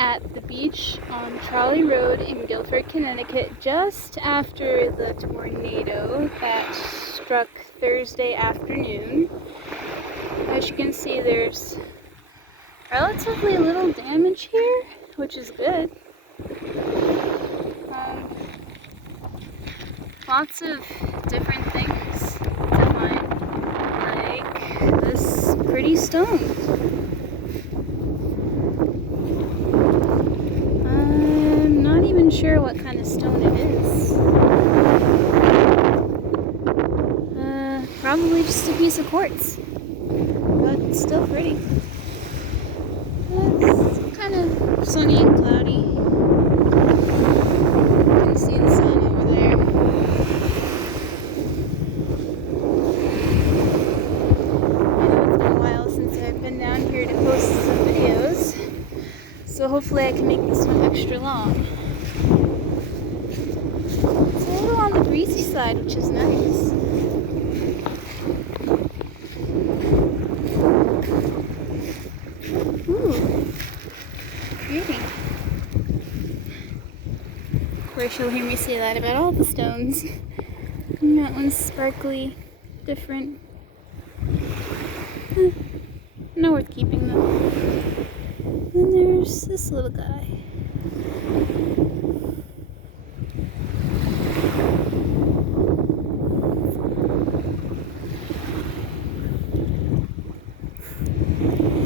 at the beach on Trolley Road in Guilford, Connecticut, just after the tornado that struck Thursday afternoon. As you can see, there's relatively little damage here, which is good. Lots of different things to find, like this pretty stone. I'm not even sure what kind of stone it is. Probably just a piece of quartz, but it's still pretty. It's kind of sunny and cloudy. You can see the sun over there. I know it's been a while since I've been down here to post some videos, so hopefully I can make this one extra long. It's a little on the breezy side, which is nice. Ooh, pretty. Of course, you'll hear me say that about all the stones. And that one's sparkly, different. Not worth keeping though. Then there's this little guy.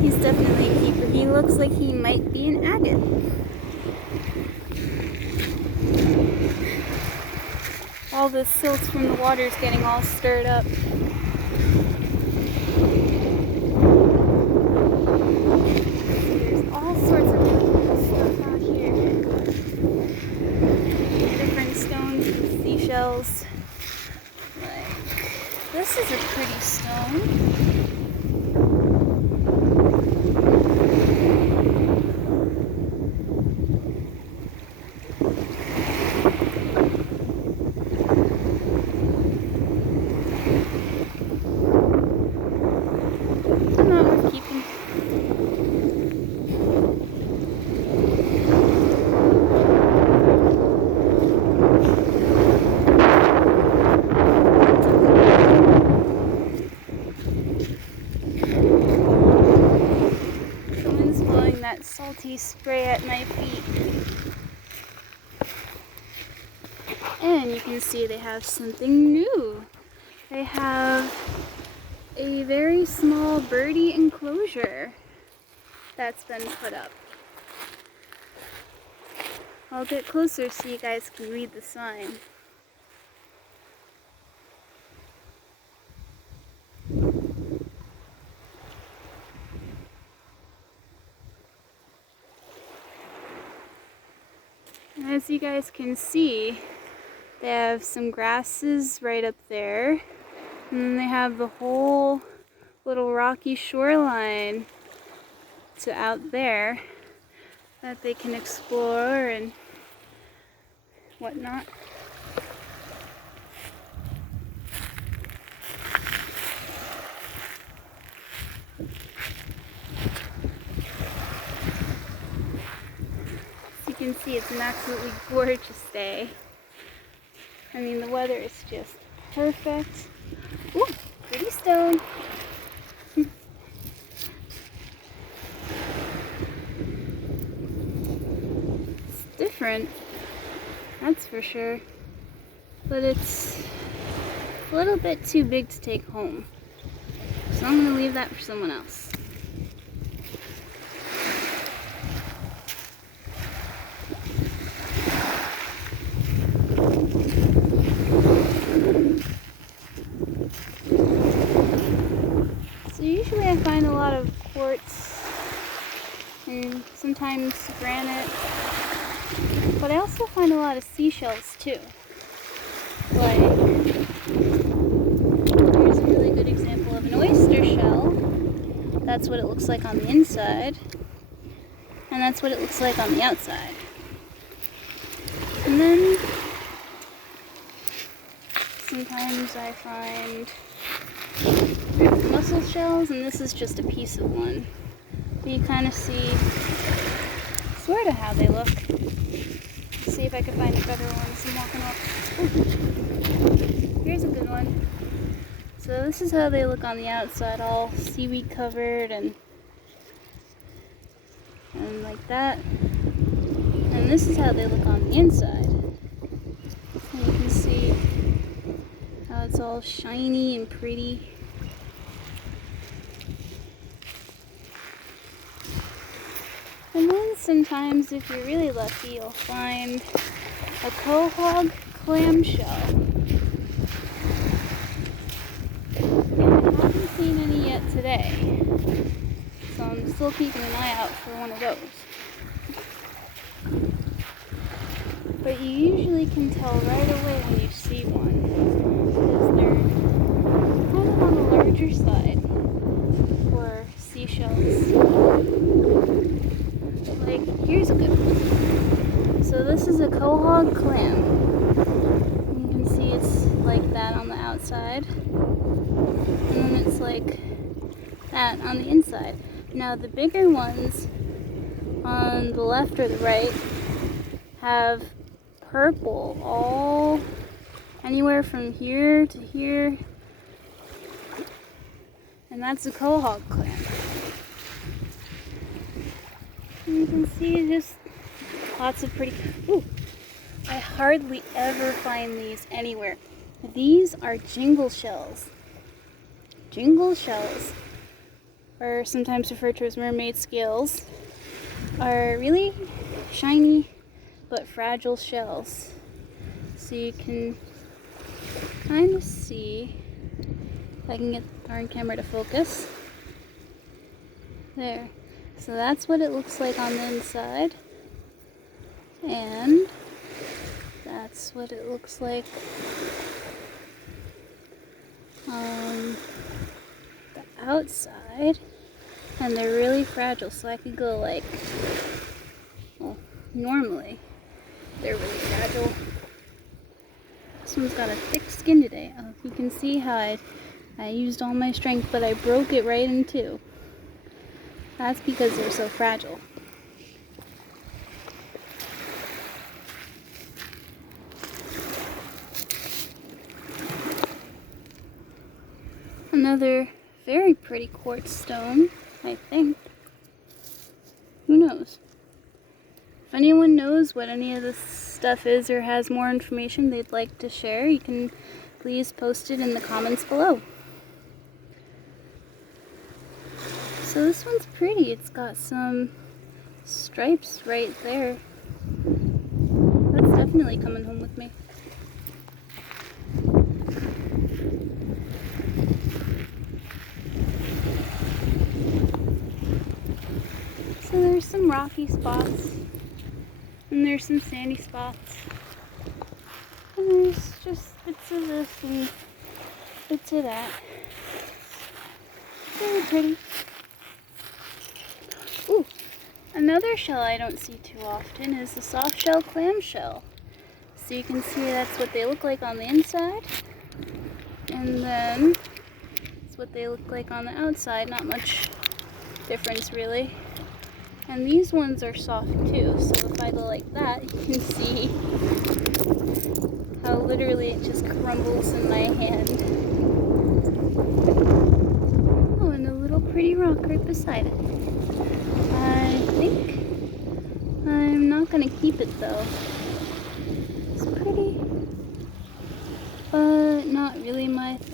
He's definitely a keeper. He looks like he might be an agate. All the silt from the water is getting all stirred up. There's all sorts of really cool stuff out here. Different stones and seashells. Like, this is a pretty stone. Not worth keeping. The wind's blowing that salty spray at my feet. And you can see they have something new. They have a very small birdie enclosure that's been put up. I'll get closer so you guys can read the sign. As you guys can see, they have some grasses right up there. And then they have the whole little rocky shoreline to out there that they can explore and whatnot. As you can see, it's an absolutely gorgeous day. I mean, the weather is just perfect. Ooh, pretty stone. It's different, that's for sure. But it's a little bit too big to take home. So I'm going to leave that for someone else. Usually I find a lot of quartz and sometimes granite, but I also find a lot of seashells too. Like, here's a really good example of an oyster shell. That's what it looks like on the inside, and that's what it looks like on the outside. And then sometimes I find mussel shells, and this is just a piece of one. So you kind of see sort of how they look. Let's see if I can find a better one as I'm walking off. Ooh. Here's a good one. So this is how they look on the outside, all seaweed covered and like that. And this is how they look on the inside. So you can see how it's all shiny and pretty. And then sometimes, if you're really lucky, you'll find a quahog clamshell. And I haven't seen any yet today, so I'm still keeping an eye out for one of those. But you usually can tell right away when you see one, because they're kind of on the larger side for seashells. Like, here's a good one. So this is a quahog clam. You can see it's like that on the outside. And then it's like that on the inside. Now the bigger ones on the left or the right have purple all anywhere from here to here. And that's a quahog clam. And you can see just lots of pretty... Ooh! I hardly ever find these anywhere. These are jingle shells. Jingle shells, or sometimes referred to as mermaid scales, are really shiny but fragile shells. So you can kind of see, if I can get the darn camera to focus. There. So that's what it looks like on the inside. And that's what it looks like on the outside. And they're really fragile, so I could go like, well, normally they're really fragile. This one's got a thick skin today. Oh, you can see how I used all my strength, but I broke it right in two. That's because they're so fragile. Another very pretty quartz stone, I think. Who knows? If anyone knows what any of this stuff is or has more information they'd like to share, you can please post it in the comments below. So this one's pretty. It's got some stripes right there. That's definitely coming home with me. So there's some rocky spots, and there's some sandy spots, and there's just bits of this and bits of that. Very pretty. Ooh, another shell I don't see too often is the soft shell clam shell. So you can see that's what they look like on the inside, and then that's what they look like on the outside. Not much difference really. And these ones are soft too, so if I go like that, you can see how literally it just crumbles in my hand. Oh, and a little pretty rock right beside it. I think I'm not going to keep it though. It's pretty, but not really my thing.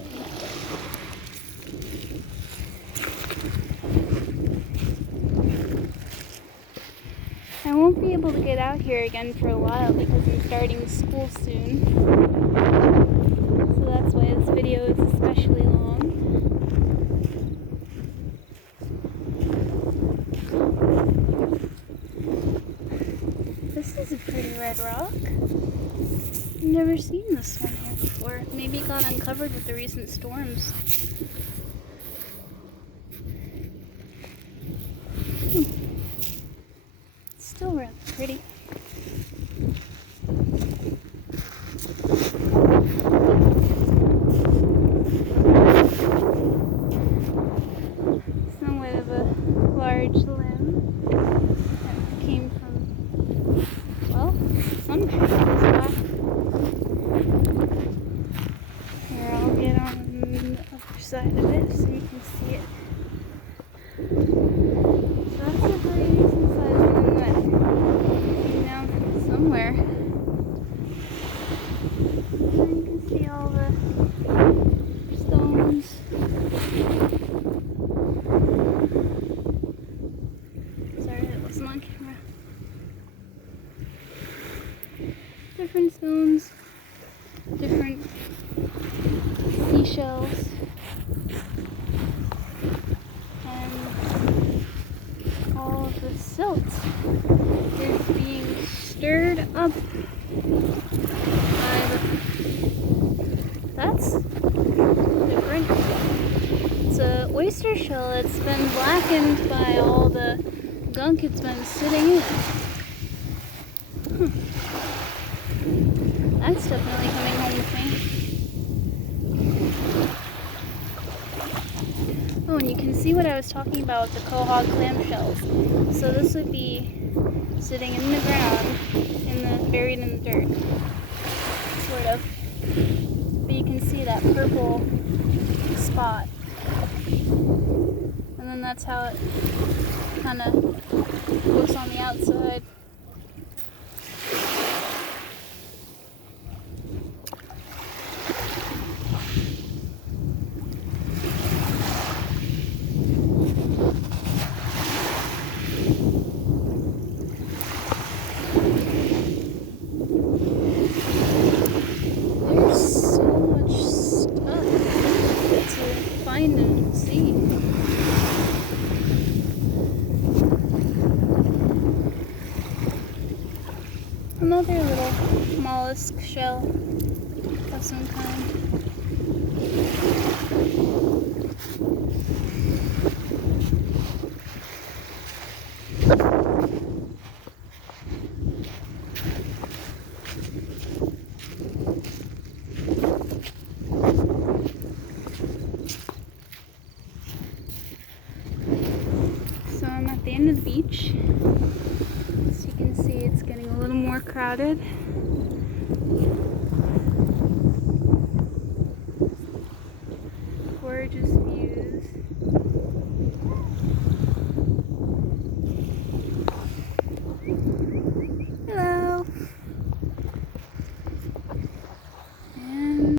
I won't be able to get out here again for a while because I'm starting school soon. So that's why this video is especially long. This is a pretty red rock. I've never seen this one here before. Maybe it got uncovered with the recent storms. Still rather pretty. Somewhat of a large limb that came from silt is being stirred up by that's different. It's an oyster shell that's been blackened by all the gunk it's been sitting in. That's definitely coming home with me. Oh, and you can see what I was talking about with the quahog clamshells. So this would be sitting in the ground, buried in the dirt, sort of. But you can see that purple spot. And then that's how it kind of looks on the outside. There's so much stuff to find and see. Another little mollusk shell of some kind. So I'm at the end of the beach. As you can see, it's getting a little more crowded.